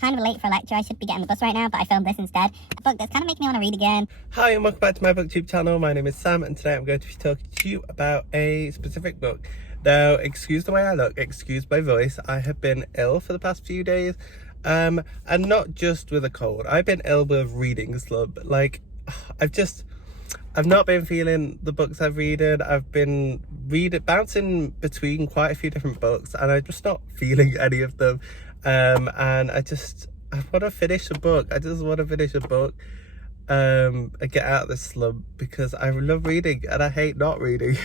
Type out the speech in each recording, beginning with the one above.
Kind of late for a lecture. I should be getting the bus right now, but I filmed this instead. A book that's kind of making me want to read again. Hi and welcome back to my booktube channel. My name is Sam and today I'm going to be talking to you about a specific book. Now, excuse the way I look, excuse my voice. I have been ill for the past few days, and not just with a cold. I've been ill with reading slump. Like, I've not been feeling the books I've read. I've been bouncing between quite a few different books and I'm just not feeling any of them. And I want to finish a book. I just want to finish a book and get out of this slump because I love reading and I hate not reading.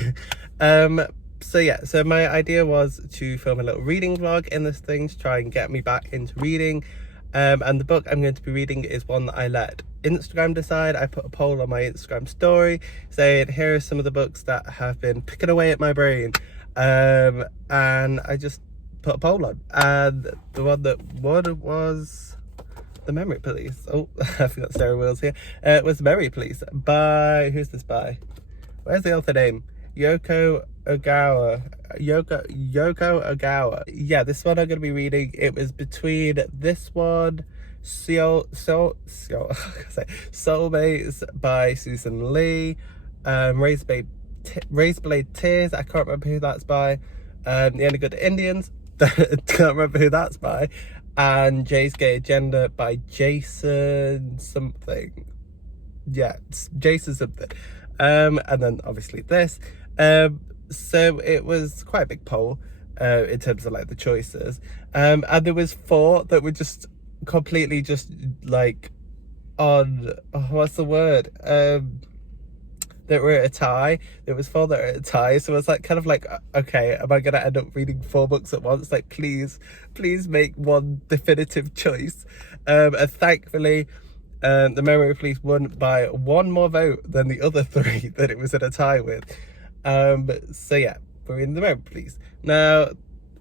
So my idea was to film a little reading vlog in this thing to try and get me back into reading. And the book I'm going to be reading is one that I let Instagram decide. I put a poll on my Instagram story saying here are some of the books that have been picking away at my brain, and I just put a poll on, and the one that won was The Memory Police. Oh, I forgot steering wheels here. It was The Memory Police by, who's this by? Where's the author name? Yoko Ogawa. Yeah, this one I'm going to be reading. It was between this one, Soulmates by Susan Lee, Razorblade Tears, I can't remember who that's by, The Only Good Indians, can't remember who that's by, and Jay's Gay Agenda by Jason something. Yeah, Jason something. And then obviously this. So it was quite a big poll in terms of like the choices, and there was 4 that were just completely just like on what's the word, that were at a tie. There was 4 that were at a tie, so it's like kind of like, okay, am I gonna end up reading 4 books at once? Like, please make one definitive choice. And thankfully The Memory Police won by 1 more vote than the other 3 that it was in a tie with. So yeah, we're in The Memory Police. Now,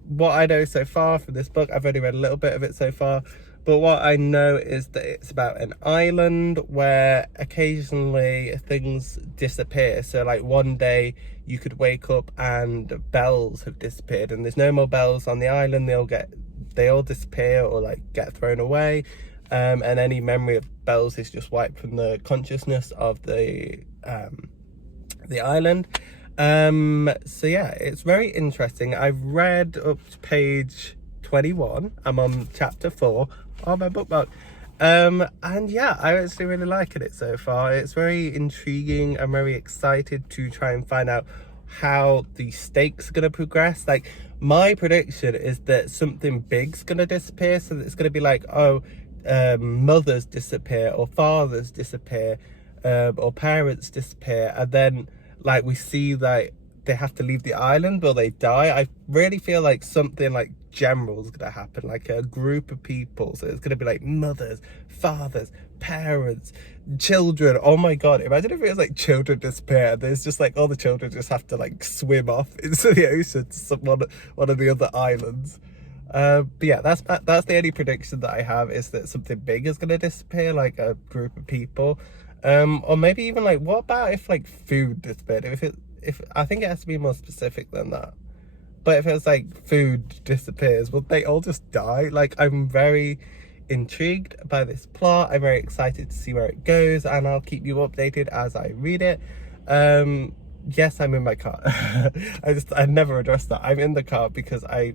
what I know so far from this book, I've only read a little bit of it so far, but what I know is that it's about an island where occasionally things disappear. So like one day you could wake up and bells have disappeared and there's no more bells on the island. They all disappear or like get thrown away. And any memory of bells is just wiped from the consciousness of the island. So yeah, it's very interesting. I've read up to page 21. I'm on chapter 4 on my bookmark. And yeah, I actually really liking it so far. It's very intriguing. I'm very excited to try and find out how the stakes are going to progress. Like, my prediction is that something big's going to disappear. So that it's going to be like, oh, mothers disappear or fathers disappear, or parents disappear, and then like we see like they have to leave the island or they die. I really feel like something like general is gonna happen, like a group of people. So it's gonna be like mothers, fathers, parents, children. Oh my god, imagine if it was like children disappear. There's just like all the children just have to like swim off into the ocean to one of the other islands. But yeah, that's the only prediction that I have, is that something big is gonna disappear, like a group of people. Or maybe even like, what about if like food disappeared? If I think it has to be more specific than that. But if it's like food disappears, will they all just die? Like, I'm very intrigued by this plot. I'm very excited to see where it goes, and I'll keep you updated as I read it. Yes, I'm in my car. I never addressed that. I'm in the car because I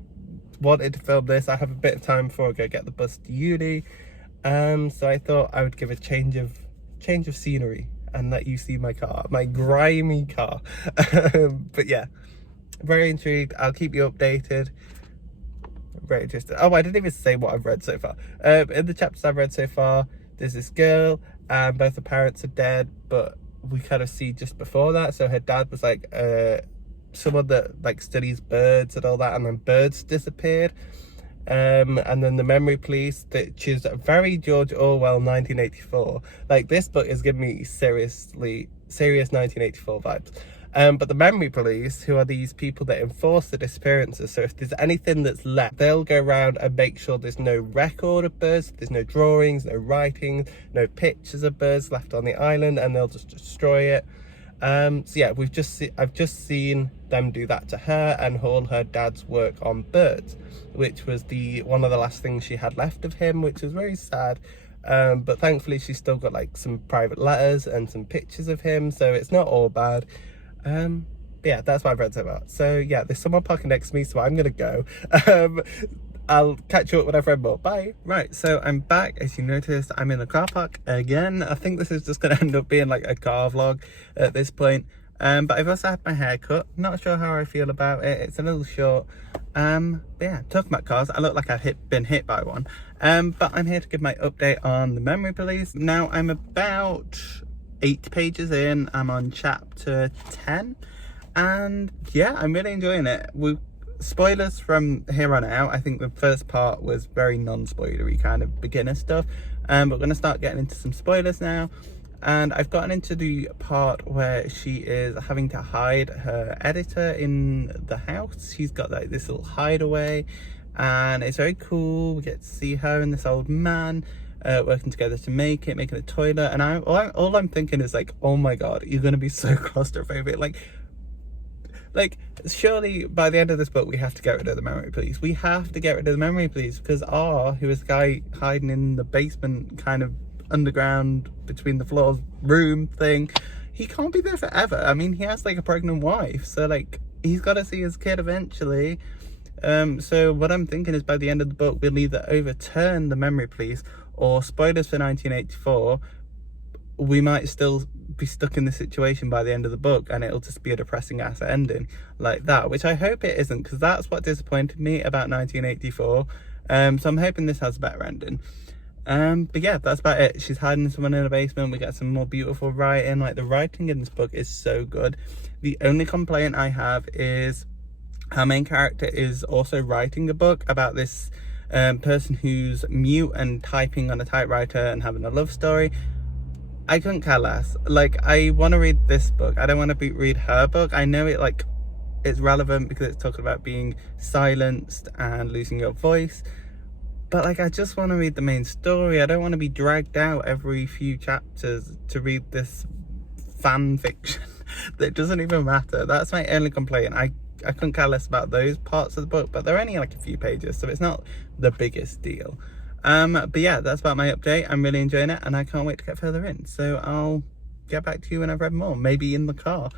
wanted to film this. I have a bit of time before I go get the bus to uni. So I thought I would give a change of scenery and let you see my car, my grimy car. But yeah, very intrigued. I'll keep you updated. Very interested. Oh, I didn't even say what I've read so far. In the chapters I've read so far, there's this girl and both her parents are dead, but we kind of see just before that, so her dad was like someone that like studies birds and all that, and then birds disappeared. And then The Memory Police, which is very George Orwell 1984. Like, this book is giving me serious 1984 vibes. But the Memory Police, who are these people that enforce the disappearances, so if there's anything that's left, they'll go around and make sure there's no record of birds, there's no drawings, no writings, no pictures of birds left on the island, and they'll just destroy it. So yeah, I've just seen them do that to her and all her dad's work on birds, which was one of the last things she had left of him, which was very sad. But thankfully she's still got like some private letters and some pictures of him, so it's not all bad. But yeah, that's what I've read so far. So yeah, there's someone parking next to me, so I'm gonna go. I'll catch you up when I've read more. Bye. Right, so I'm back. As you noticed, I'm in the car park again. I think this is just gonna end up being like a car vlog at this point. But I've also had my hair cut. Not sure how I feel about it. It's a little short. But yeah, talking about cars, I look like I've been hit by one. But I'm here to give my update on the Memory Police. Now I'm about 8 pages in. I'm on chapter 10. And yeah, I'm really enjoying it. Spoilers from here on out. I think the first part was very non-spoilery kind of beginner stuff, but we're going to start getting into some spoilers now. And I've gotten into the part where she is having to hide her editor in the house. She's got like this little hideaway, and it's very cool. We get to see her and this old man working together to making a toilet. And all I'm thinking is like, oh my god, you're going to be so claustrophobic. Like, surely by the end of this book, we have to get rid of the Memory Police. We have to get rid of the Memory Police because R, who is the guy hiding in the basement, kind of underground between the floors room thing, he can't be there forever. I mean, he has like a pregnant wife, so like he's got to see his kid eventually. So what I'm thinking is by the end of the book, we'll either overturn the Memory Police, or spoilers for 1984, we might still be stuck in this situation by the end of the book and it'll just be a depressing ass ending like that, which I hope it isn't, because that's what disappointed me about 1984. So I'm hoping this has a better ending. But yeah, that's about it. She's hiding someone in a basement. We get some more beautiful writing. Like, the writing in this book is so good. The only complaint I have is our main character is also writing a book about this person who's mute and typing on a typewriter and having a love story. I couldn't care less. Like, I want to read this book. I don't want to read her book. I know it's relevant because it's talking about being silenced and losing your voice. But like, I just want to read the main story. I don't want to be dragged out every few chapters to read this fan fiction that doesn't even matter. That's my only complaint. I couldn't care less about those parts of the book, but they're only like a few pages, so it's not the biggest deal. But yeah, that's about my update. I'm really enjoying it and I can't wait to get further in. So I'll get back to you when I've read more, maybe in the car.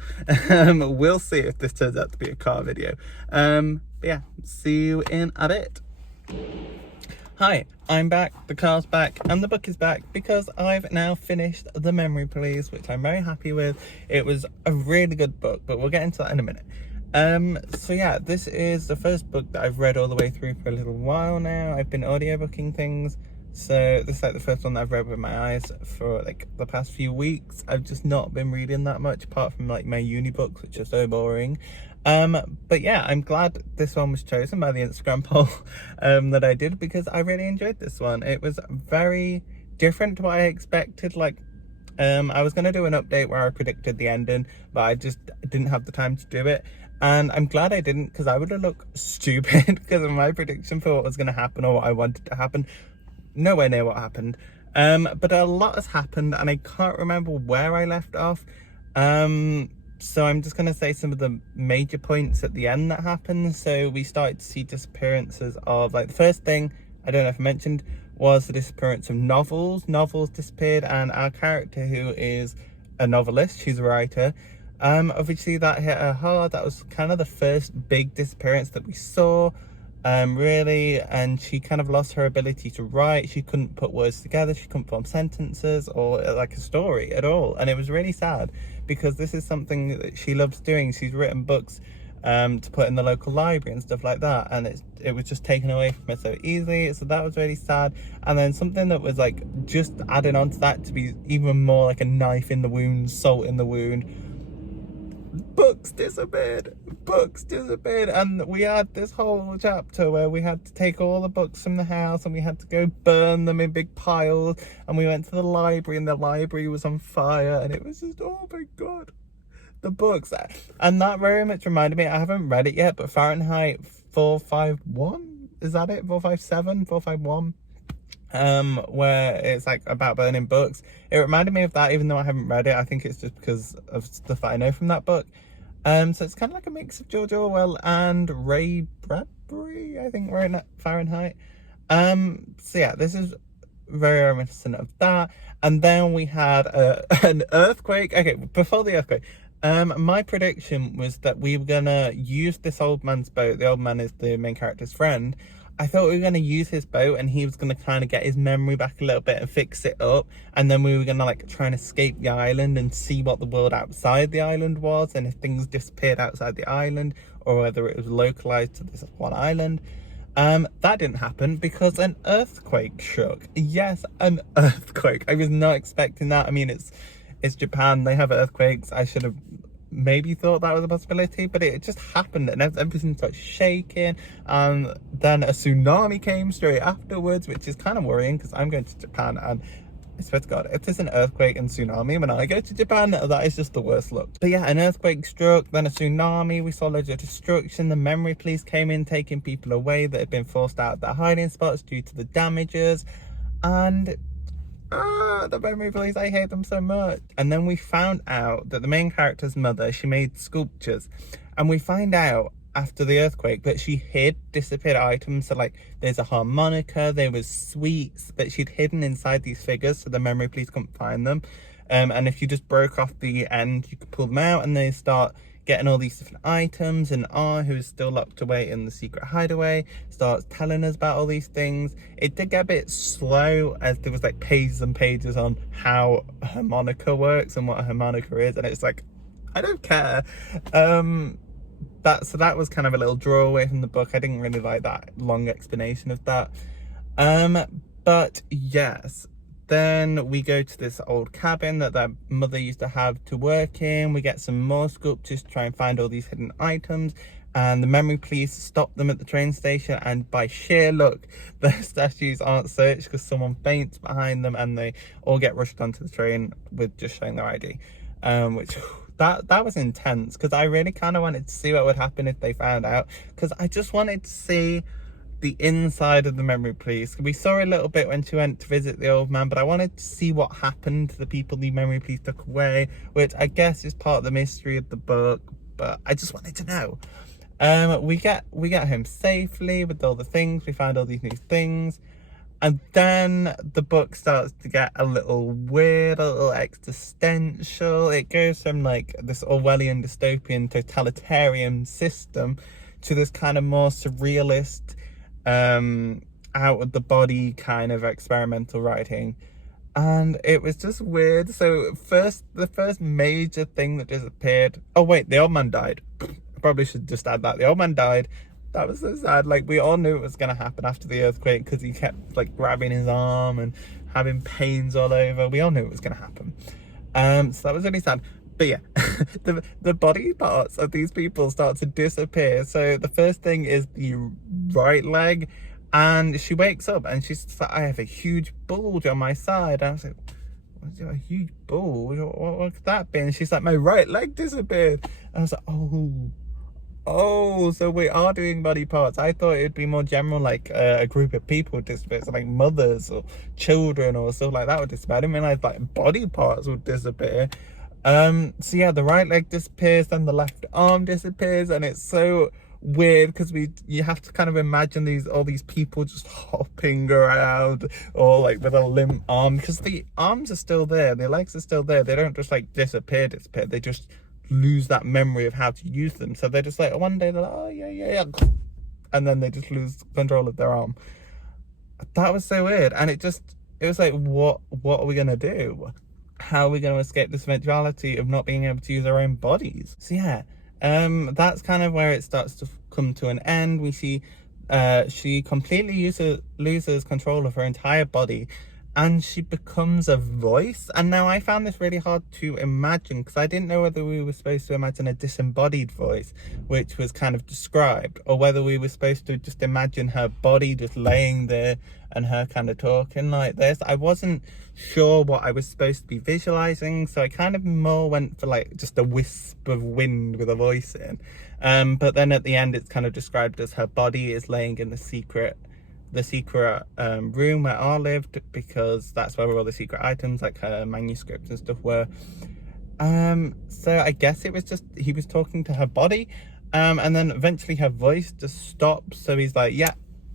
We'll see if this turns out to be a car video. But yeah, see you in a bit. Hi, I'm back, the car's back, and the book is back because I've now finished The Memory Police, which I'm very happy with. It was a really good book, but we'll get into that in a minute. So yeah, this is the first book that I've read all the way through for a little while now. I've been audiobooking things, so this is like the first one that I've read with my eyes for like the past few weeks. I've just not been reading that much apart from like my uni books, which are so boring. But yeah, I'm glad this one was chosen by the Instagram poll that I did, because I really enjoyed this one. It was very different to what I expected. Like, I was going to do an update where I predicted the ending, but I just didn't have the time to do it. And I'm glad I didn't, because I would have looked stupid because of my prediction for what was going to happen or what I wanted to happen. Nowhere near what happened. But a lot has happened and I can't remember where I left off. So I'm just going to say some of the major points at the end that happened. So we started to see disappearances of, like, the first thing, I don't know if I mentioned, was the disappearance of novels. Novels disappeared, and our character, who is a novelist, she's a writer, obviously that hit her hard. That was kind of the first big disappearance that we saw, really, and she kind of lost her ability to write. She couldn't put words together, she couldn't form sentences or like a story at all, and it was really sad because this is something that she loves doing. She's written books to put in the local library and stuff like that, and it was just taken away from her so easily, so that was really sad. And then something that was like just adding on to that to be even more like a knife in the wound, salt in the wound, books disappeared, and we had this whole chapter where we had to take all the books from the house and we had to go burn them in big piles, and we went to the library and the library was on fire, and it was just, oh my god, the books. And that very much reminded me, I haven't read it yet, but Fahrenheit 451, is that it? 457, 451, where it's like about burning books. It reminded me of that, even though I haven't read it. I think it's just because of stuff that I know from that book. So it's kind of like a mix of George Orwell and Ray Bradbury, I think, wrote Fahrenheit. So yeah, this is very reminiscent of that. And then we had an earthquake. Okay, before the earthquake, my prediction was that we were gonna use this old man's boat. The old man is the main character's friend. I thought we were going to use his boat and he was going to kind of get his memory back a little bit and fix it up. And then we were going to like try and escape the island and see what the world outside the island was. And if things disappeared outside the island or whether it was localized to this one island. That didn't happen because an earthquake shook. Yes, an earthquake. I was not expecting that. I mean, it's Japan. They have earthquakes. I should have maybe thought that was a possibility, but it just happened and everything started shaking, and then a tsunami came straight afterwards, which is kind of worrying because I'm going to Japan, and I swear to God, if there's an earthquake and tsunami when I go to Japan, that is just the worst luck. But yeah, an earthquake struck, then a tsunami, we saw loads of destruction, the memory police came in taking people away that had been forced out of their hiding spots due to the damages, and the memory police, I hate them so much. And then we found out that the main character's mother, she made sculptures, and we find out after the earthquake that she hid disappeared items. So like there's a harmonica, there was sweets that she'd hidden inside these figures so the memory police couldn't find them. And if you just broke off the end, you could pull them out and they start getting all these different items. And R, who is still locked away in the secret hideaway, starts telling us about all these things. It did get a bit slow as there was like pages and pages on how a harmonica works and what a harmonica is, and it's like, I don't care. So that was kind of a little draw away from the book. I didn't really like that long explanation of that. But yes, then we go to this old cabin that their mother used to have to work in. We get some more sculptures to try and find all these hidden items, and the memory police stop them at the train station, and by sheer luck the statues aren't searched because someone faints behind them and they all get rushed onto the train with just showing their ID, which that was intense because I really kind of wanted to see what would happen if they found out, because I just wanted to see the inside of the memory police. We saw a little bit when she went to visit the old man, but I wanted to see what happened to the people the memory police took away, which I guess is part of the mystery of the book, but I just wanted to know. We get home safely with all the things, we find all these new things, and then the book starts to get a little weird, a little existential. It goes from like this Orwellian dystopian totalitarian system to this kind of more surrealist, out of the body kind of experimental writing, and it was just weird. So the first major thing that disappeared, oh wait, the old man died. I probably should just add that the old man died. That was so sad. Like, we all knew it was going to happen after the earthquake because he kept like grabbing his arm and having pains all over. We all knew it was going to happen. So that was really sad. But yeah, the body parts of these people start to disappear. So the first thing is the right leg, and she wakes up and she's like, I have a huge bulge on my side. And I was like, what's a huge bulge? What could that be? And she's like, my right leg disappeared. And I was like, oh, so we are doing body parts. I thought it'd be more general, like a group of people would disappear, so like mothers or children or stuff like that would disappear. I didn't realize like body parts would disappear. So yeah, the right leg disappears, then the left arm disappears, and it's so weird because you have to kind of imagine all these people just hopping around or like with a limp arm, because the arms are still there, the legs are still there. They don't just like disappear. They just lose that memory of how to use them. So they're just like, one day they're like, oh yeah, and then they just lose control of their arm. That was so weird, and it was like, what are we gonna do? How are we going to escape this eventuality of not being able to use our own bodies? So yeah, that's kind of where it starts to come to an end. We see she completely loses control of her entire body, and she becomes a voice. And now I found this really hard to imagine because I didn't know whether we were supposed to imagine a disembodied voice, which was kind of described, or whether we were supposed to just imagine her body just laying there and her kind of talking like this. I wasn't sure what I was supposed to be visualizing, so I kind of more went for like just a wisp of wind with a voice in. But then at the end it's kind of described as her body is laying in the secret the secret room where R lived, because that's where all the secret items like her manuscripts and stuff were. So I guess it was just he was talking to her body, and then eventually her voice just stops, so he's like, yeah,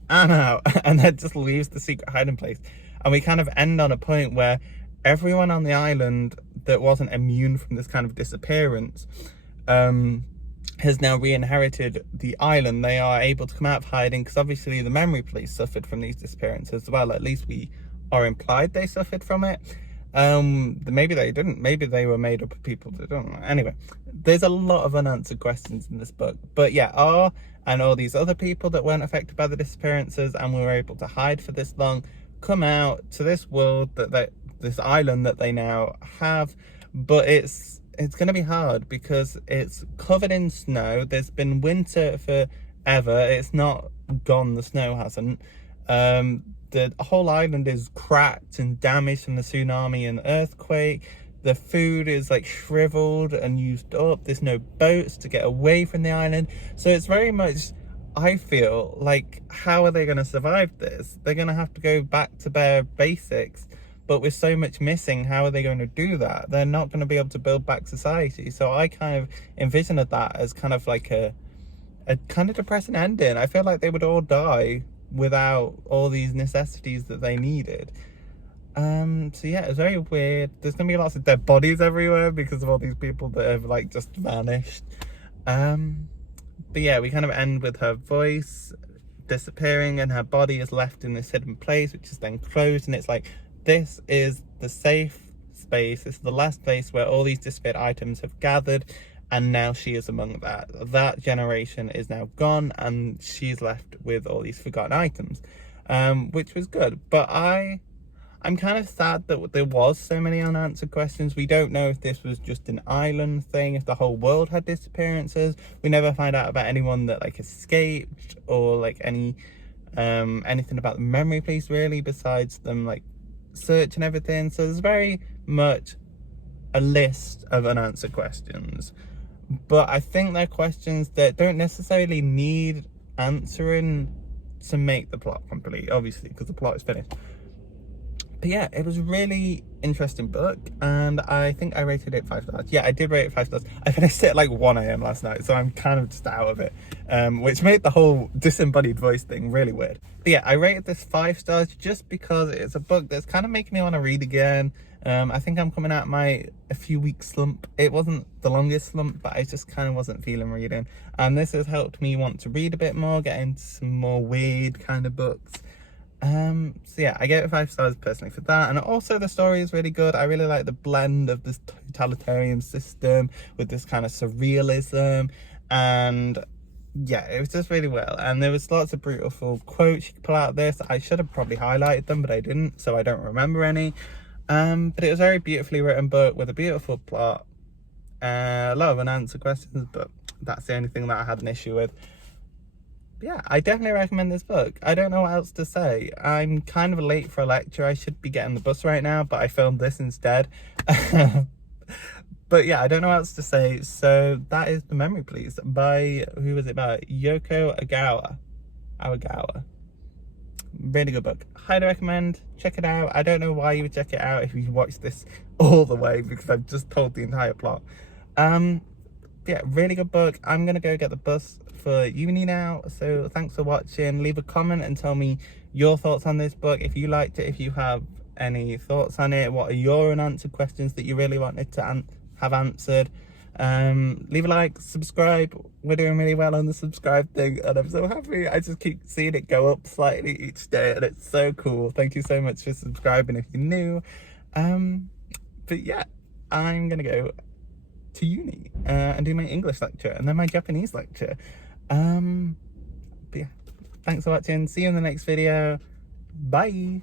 I'm out, and then just leaves the secret hiding place. And we kind of end on a point where everyone on the island that wasn't immune from this kind of disappearance has now re-inherited the island. They are able to come out of hiding, because obviously the memory police suffered from these disappearances as well. At least we are implied they suffered from it. Maybe they didn't. Maybe they were made up of people that don't know. Anyway, there's a lot of unanswered questions in this book. But yeah, R and all these other people that weren't affected by the disappearances and were able to hide for this long come out to this world, this island that they now have. But it's going to be hard because it's covered in snow. There's been winter forever. It's not gone. The snow hasn't. The whole island is cracked and damaged from the tsunami and earthquake. The food is like shriveled and used up. There's no boats to get away from the island. So it's very much, I feel like, how are they going to survive this? They're going to have to go back to bare basics. But with so much missing, how are they going to do that? They're not going to be able to build back society. So I kind of envisioned that as kind of like a kind of depressing ending. I feel like they would all die without all these necessities that they needed. So yeah, it's very weird. There's gonna be lots of dead bodies everywhere because of all these people that have like just vanished. But yeah, we kind of end with her voice disappearing and her body is left in this hidden place, which is then closed, and it's like, this is the safe space. This is the last place where all these disappeared items have gathered, and now she is among that. That generation is now gone, and she's left with all these forgotten items, which was good. But I'm kind of sad that there was so many unanswered questions. We don't know if this was just an island thing, if the whole world had disappearances. We never find out about anyone that like escaped, or like anything about the memory police really, besides them like search and everything. So there's very much a list of unanswered questions. But I think they're questions that don't necessarily need answering to make the plot complete, obviously, because the plot is finished. But yeah, it was a really interesting book, and I think I rated it 5 stars. Yeah, I did rate it 5 stars. I finished it at like 1 a.m. last night, so I'm kind of just out of it, which made the whole disembodied voice thing really weird. But yeah, I rated this 5 stars just because it's a book that's kind of making me want to read again. I think I'm coming out my a few week slump. It wasn't the longest slump, but I just kind of wasn't feeling reading, and this has helped me want to read a bit more, get into some more weird kind of books. So yeah, I gave it 5 stars personally for that. And also the story is really good. I really like the blend of this totalitarian system with this kind of surrealism, and yeah, it was just really well. And there was lots of beautiful quotes you could pull out of this. I should have probably highlighted them, but I didn't, so I don't remember any. But it was a very beautifully written book with a beautiful plot, a lot of unanswered questions, but that's the only thing that I had an issue with. But yeah, I definitely recommend this book. I don't know what else to say. I'm kind of late for a lecture. I should be getting the bus right now, but I filmed this instead. But yeah, I don't know what else to say. So that is The Memory Police by, who was it by? Yoko Awagawa. Really good book. Highly recommend. Check it out. I don't know why you would check it out if you watched this all the way, because I've just told the entire plot. Yeah, really good book. I'm gonna go get the bus for uni now, so thanks for watching. Leave a comment and tell me your thoughts on this book, if you liked it, if you have any thoughts on it, what are your unanswered questions that you really wanted to have answered. Leave a like, subscribe. We're doing really well on the subscribe thing, and I'm so happy. I just keep seeing it go up slightly each day, and it's so cool. Thank you so much for subscribing if you're new. But yeah, I'm gonna go to uni and do my English lecture and then my Japanese lecture. But yeah, thanks for watching. See you in the next video. Bye.